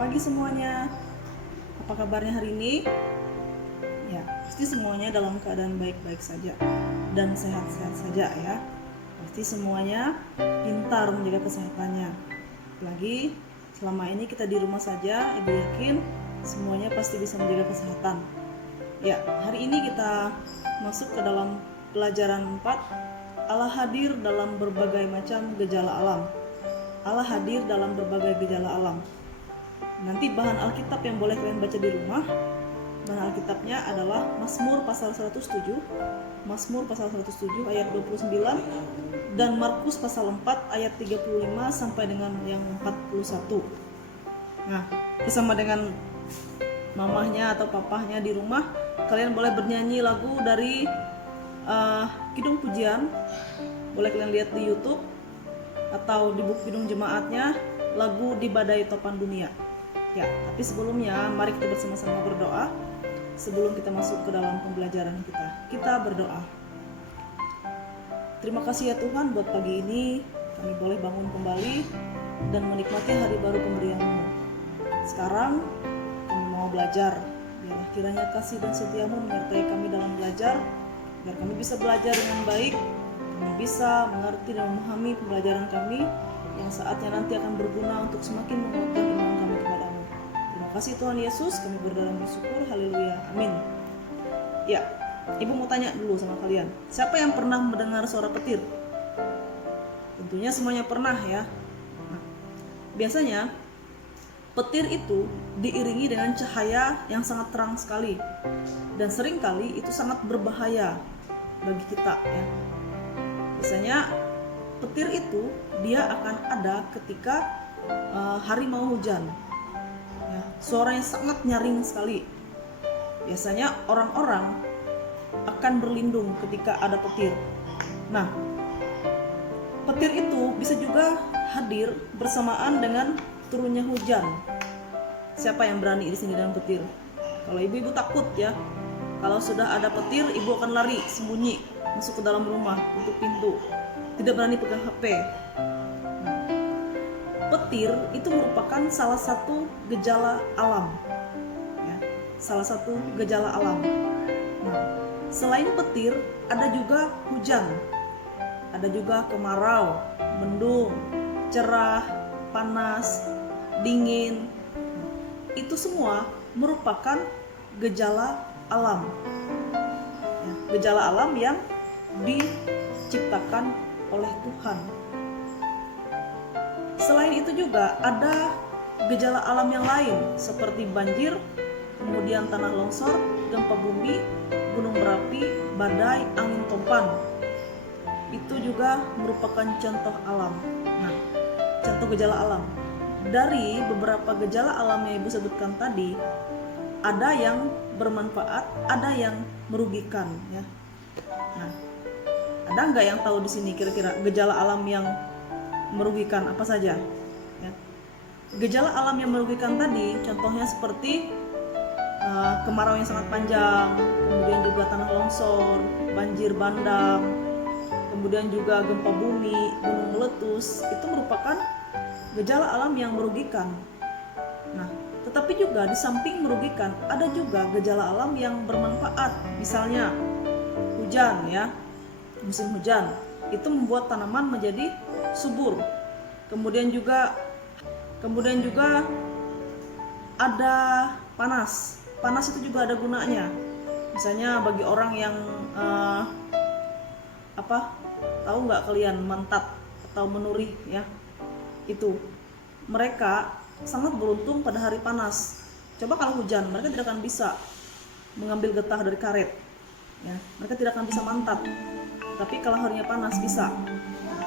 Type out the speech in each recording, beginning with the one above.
pagi semuanya. Apa kabarnya hari ini? Ya, pasti semuanya dalam keadaan baik-baik saja dan sehat-sehat saja ya. Pasti semuanya pintar menjaga kesehatannya. Apalagi selama ini kita di rumah saja, Ibu yakin semuanya pasti bisa menjaga kesehatan. Ya, hari ini kita masuk ke dalam pelajaran 4. Allah hadir dalam berbagai macam gejala alam. Allah hadir dalam berbagai gejala alam. Nanti bahan Alkitab yang boleh kalian baca di rumah, bahan Alkitabnya adalah Mazmur pasal 107, Mazmur pasal 107 ayat 29 dan Markus pasal 4 ayat 35 sampai dengan yang 41. Nah, bersama dengan mamahnya atau papahnya di rumah, kalian boleh bernyanyi lagu dari Kidung Pujian. Boleh kalian lihat di YouTube atau di buku Kidung Jemaatnya, lagu Di Badai Topan Dunia. Ya, tapi sebelumnya mari kita bersama-sama berdoa sebelum kita masuk ke dalam pembelajaran kita. Kita berdoa. Terima kasih ya Tuhan buat pagi ini kami boleh bangun kembali dan menikmati hari baru pemberian-Mu. Sekarang kami mau belajar. Biarlah kiranya kasih dan setia-Mu menyertai kami dalam belajar, biar kami bisa belajar dengan baik, kami bisa mengerti dan memahami pembelajaran kami yang saatnya nanti akan berguna untuk semakin menguatkan iman kami kepada-Mu. Terima kasih Tuhan Yesus, kami berdoa dan bersyukur. Haleluya, amin. Ya, Ibu mau tanya dulu sama kalian, siapa yang pernah mendengar suara petir? Tentunya semuanya pernah ya. Nah, biasanya petir itu diiringi dengan cahaya yang sangat terang sekali, dan seringkali itu sangat berbahaya bagi kita ya. Biasanya petir itu dia akan ada ketika hari mau hujan ya, suaranya sangat nyaring sekali. Biasanya orang-orang akan berlindung ketika ada petir. Nah, petir itu bisa juga hadir bersamaan dengan turunnya hujan. Siapa yang berani di sini dengan petir? Kalau ibu-ibu takut ya, kalau sudah ada petir, ibu akan lari sembunyi masuk ke dalam rumah, tutup pintu, tidak berani pegang HP. Petir itu merupakan salah satu gejala alam ya, salah satu gejala alam. Nah, selain petir ada juga hujan, ada juga kemarau, mendung, cerah, panas, dingin. Itu semua merupakan gejala alam ya, gejala alam yang diciptakan oleh Tuhan. Selain itu juga ada gejala alam yang lain seperti banjir, kemudian tanah longsor, gempa bumi, gunung berapi, badai, angin topan. Itu juga merupakan contoh alam. Nah, contoh gejala alam. Dari beberapa gejala alam yang Ibu sebutkan tadi, ada yang bermanfaat, ada yang merugikan ya. Nah, ada nggak yang tahu di sini kira-kira gejala alam yang merugikan apa saja? Ya. Gejala alam yang merugikan tadi, contohnya seperti kemarau yang sangat panjang, kemudian juga tanah longsor, banjir bandang, kemudian juga gempa bumi, gunung meletus. Itu merupakan gejala alam yang merugikan. Nah, tetapi juga di samping merugikan, ada juga gejala alam yang bermanfaat. Misalnya hujan ya, musim hujan itu membuat tanaman menjadi subur. Kemudian juga ada panas. Panas itu juga ada gunanya. Misalnya bagi orang yang tahu nggak kalian mantat atau menuri ya, itu mereka sangat beruntung pada hari panas. Coba kalau hujan, mereka tidak akan bisa mengambil getah dari karet ya, mereka tidak akan bisa mantat. Tapi kalau harinya panas bisa.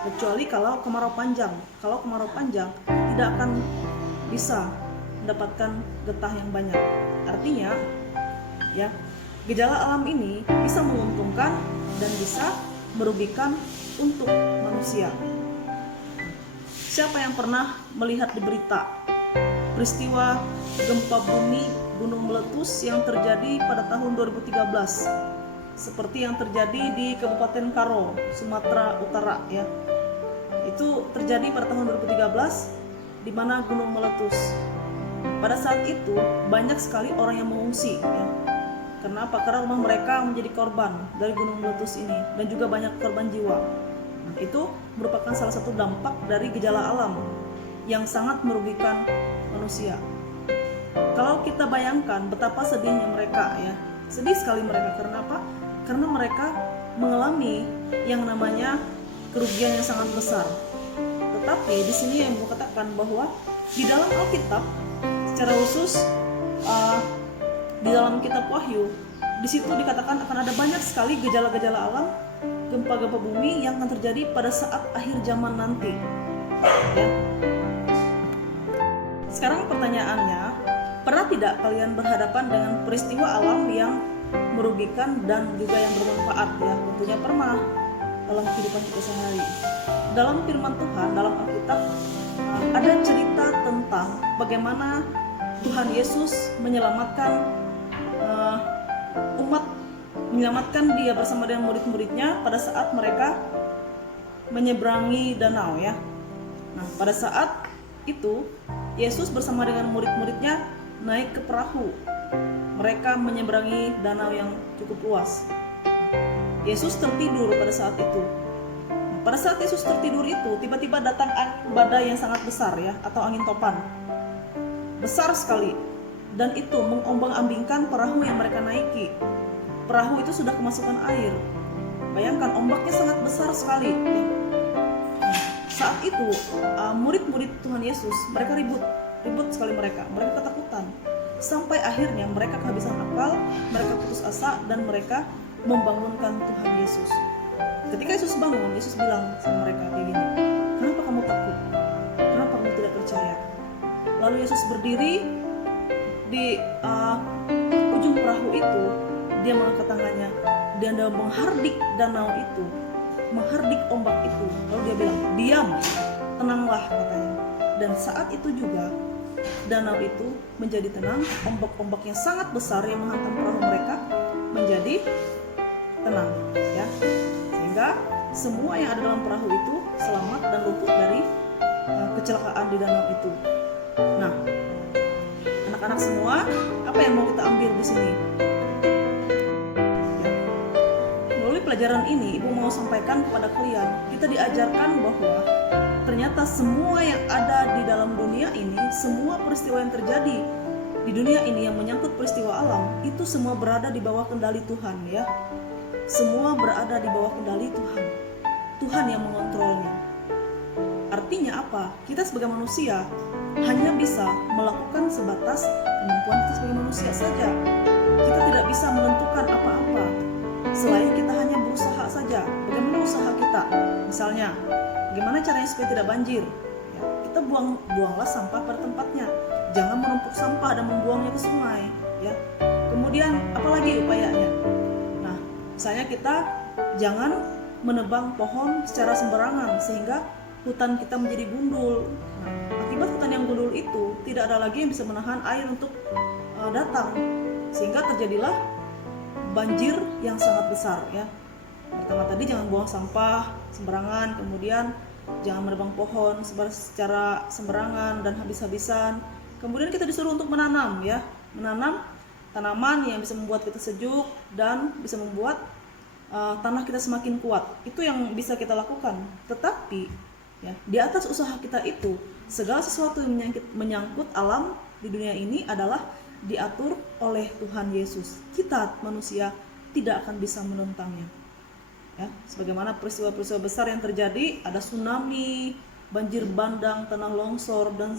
Kecuali kalau kemarau panjang. Kalau kemarau panjang tidak akan bisa mendapatkan getah yang banyak. Artinya ya, gejala alam ini bisa menguntungkan dan bisa merugikan untuk manusia. Siapa yang pernah melihat di berita peristiwa gempa bumi gunung meletus yang terjadi pada tahun 2013? Seperti yang terjadi di Kabupaten Karo, Sumatera Utara ya. Itu terjadi pada tahun 2013 di mana gunung meletus. Pada saat itu banyak sekali orang yang mengungsi ya. Kenapa? Karena rumah mereka menjadi korban dari gunung meletus ini dan juga banyak korban jiwa. Nah, itu merupakan salah satu dampak dari gejala alam yang sangat merugikan manusia. Kalau kita bayangkan betapa sedihnya mereka ya, sedih sekali mereka. Karena apa? Karena mereka mengalami yang namanya kerugian yang sangat besar. Tetapi di sini yang mau katakan bahwa di dalam Alkitab, secara khusus di dalam kitab Wahyu, di situ dikatakan akan ada banyak sekali gejala-gejala alam, gempa-gempa bumi yang akan terjadi pada saat akhir zaman nanti. Ya. Sekarang pertanyaannya, pernah tidak kalian berhadapan dengan peristiwa alam yang merugikan dan juga yang bermanfaat? Ya, tentunya pernah dalam kehidupan kita sehari. Dalam firman Tuhan, dalam Alkitab, ada cerita tentang bagaimana Tuhan Yesus menyelamatkan menyelamatkan dia bersama dengan murid-muridnya pada saat mereka menyeberangi danau ya. Nah, pada saat itu Yesus bersama dengan murid-muridnya naik ke perahu. Mereka menyeberangi danau yang cukup luas. Yesus tertidur pada saat itu. Nah, pada saat Yesus tertidur itu, tiba-tiba datang angin badai yang sangat besar ya, atau angin topan. Besar sekali. Dan itu mengombang-ambingkan perahu yang mereka naiki. Perahu itu sudah kemasukan air. Bayangkan, ombaknya sangat besar sekali. Nah, saat itu murid-murid Tuhan Yesus, mereka ribut sekali mereka ketakutan. Sampai akhirnya mereka kehabisan akal, mereka putus asa dan mereka membangunkan Tuhan Yesus. Ketika Yesus bangun, Yesus bilang sama mereka kayak gini, "Kenapa kamu takut? Kenapa kamu tidak percaya?" Lalu Yesus berdiri di ujung perahu itu, dia mengangkat tangannya dan dia menghardik danau itu, menghardik ombak itu. Lalu dia bilang, "Diam, tenanglah," katanya. Dan saat itu juga danau itu menjadi tenang, ombak-ombak yang sangat besar yang menghantam perahu mereka menjadi tenang ya. Sehingga semua yang ada dalam perahu itu selamat dan luput dari kecelakaan di danau itu. Nah, anak-anak semua, apa yang mau kita ambil di sini? Melalui pelajaran ini, Ibu mau sampaikan kepada kalian, kita diajarkan bahwa ternyata semua yang ada di dalam dunia ini, semua peristiwa yang terjadi di dunia ini yang menyangkut peristiwa alam, itu semua berada di bawah kendali Tuhan ya. Semua berada di bawah kendali Tuhan. Tuhan yang mengontrolnya. Artinya apa? Kita sebagai manusia hanya bisa melakukan sebatas kemampuan kita sebagai manusia saja. Kita tidak bisa menentukan apa-apa selain kita hanya berusaha saja. Bagaimana usaha kita? Misalnya, bagaimana caranya supaya tidak banjir? Ya, kita buanglah sampah pada tempatnya. Jangan menumpuk sampah dan membuangnya ke sungai. Ya. Kemudian, apalagi upayanya? Nah, misalnya kita jangan menebang pohon secara sembarangan sehingga hutan kita menjadi gundul. Nah, akibat hutan yang gundul itu tidak ada lagi yang bisa menahan air untuk datang, sehingga terjadilah banjir yang sangat besar ya. Pertama tadi jangan buang sampah sembarangan, kemudian jangan menebang pohon secara sembarangan dan habis-habisan. Kemudian kita disuruh untuk menanam ya, menanam tanaman yang bisa membuat kita sejuk dan bisa membuat tanah kita semakin kuat. Itu yang bisa kita lakukan. Tetapi ya, di atas usaha kita itu, segala sesuatu yang menyangkut alam di dunia ini adalah diatur oleh Tuhan Yesus. Kita manusia tidak akan bisa menentangnya. Ya, sebagaimana peristiwa-peristiwa besar yang terjadi, ada tsunami, banjir bandang, tanah longsor dan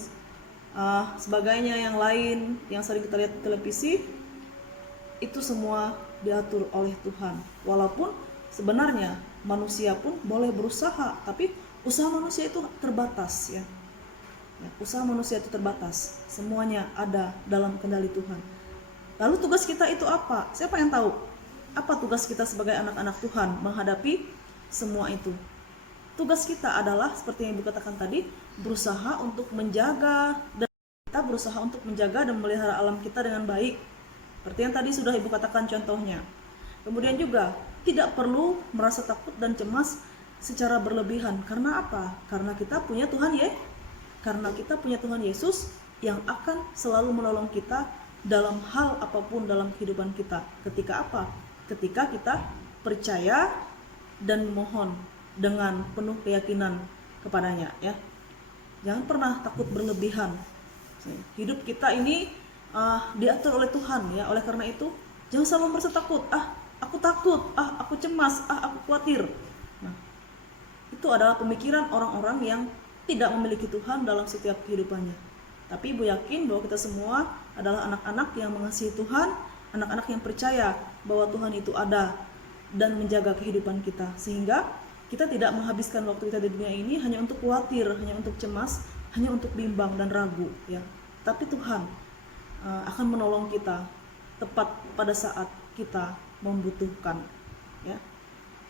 sebagainya yang lain yang sering kita lihat di televisi, itu semua diatur oleh Tuhan. Walaupun sebenarnya manusia pun boleh berusaha, tapi usaha manusia itu terbatas ya. Usaha manusia itu terbatas. Semuanya ada dalam kendali Tuhan. Lalu tugas kita itu apa? Siapa yang tahu? Apa tugas kita sebagai anak-anak Tuhan menghadapi semua itu? Tugas kita adalah seperti yang Ibu katakan tadi, berusaha untuk menjaga, dan kita berusaha untuk menjaga dan memelihara alam kita dengan baik. Seperti yang tadi sudah Ibu katakan contohnya. Kemudian juga tidak perlu merasa takut dan cemas secara berlebihan. Karena apa? Karena kita punya Tuhan Karena kita punya Tuhan Yesus yang akan selalu menolong kita dalam hal apapun dalam kehidupan kita. Ketika apa? Ketika kita percaya dan memohon dengan penuh keyakinan kepadanya, ya. Jangan pernah takut berlebihan. Hidup kita ini diatur oleh Tuhan, ya. Oleh karena itu, jangan selalu merasa takut. Aku takut, aku cemas, aku khawatir. Nah, itu adalah pemikiran orang-orang yang tidak memiliki Tuhan dalam setiap kehidupannya. Tapi Ibu yakin bahwa kita semua adalah anak-anak yang mengasihi Tuhan, anak-anak yang percaya bahwa Tuhan itu ada dan menjaga kehidupan kita, sehingga kita tidak menghabiskan waktu kita di dunia ini hanya untuk khawatir, hanya untuk cemas, hanya untuk bimbang dan ragu, ya. Tapi Tuhan akan menolong kita tepat pada saat kita membutuhkan, ya.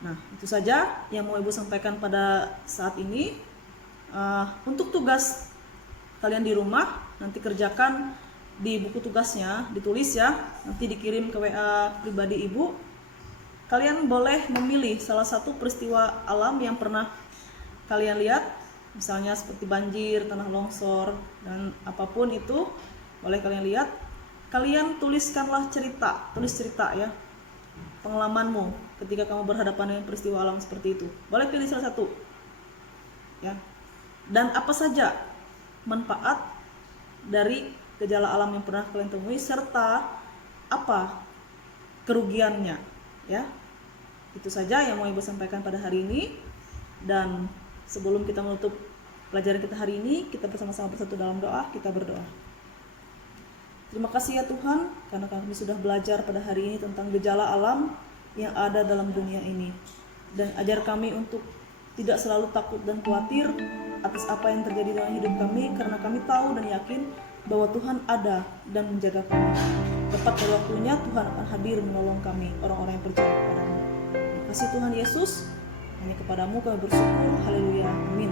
Nah, itu saja yang mau Ibu sampaikan pada saat ini. Untuk tugas kalian di rumah, nanti kerjakan di buku tugasnya, ditulis ya, nanti dikirim ke WA pribadi Ibu. Kalian boleh memilih salah satu peristiwa alam yang pernah kalian lihat, misalnya seperti banjir, tanah longsor, dan apapun itu boleh kalian lihat. Kalian tuliskanlah tulis cerita ya, pengalamanmu ketika kamu berhadapan dengan peristiwa alam seperti itu. Boleh pilih salah satu, ya. Dan apa saja manfaat dari gejala alam yang pernah kalian temui, serta apa kerugiannya, ya. Itu saja yang mau Ibu sampaikan pada hari ini. Dan sebelum kita menutup pelajaran kita hari ini, kita bersama-sama bersatu dalam doa. Kita berdoa. Terima kasih ya Tuhan, karena kami sudah belajar pada hari ini tentang gejala alam yang ada dalam dunia ini. Dan ajar kami untuk tidak selalu takut dan khawatir atas apa yang terjadi dalam hidup kami, karena kami tahu dan yakin bahwa Tuhan ada dan menjaga kami. Tepat pada waktunya Tuhan akan hadir menolong kami, orang-orang yang percaya kepada-Mu. Terima kasih Tuhan Yesus, hanya kepadamu kami bersyukur. Haleluya, amin.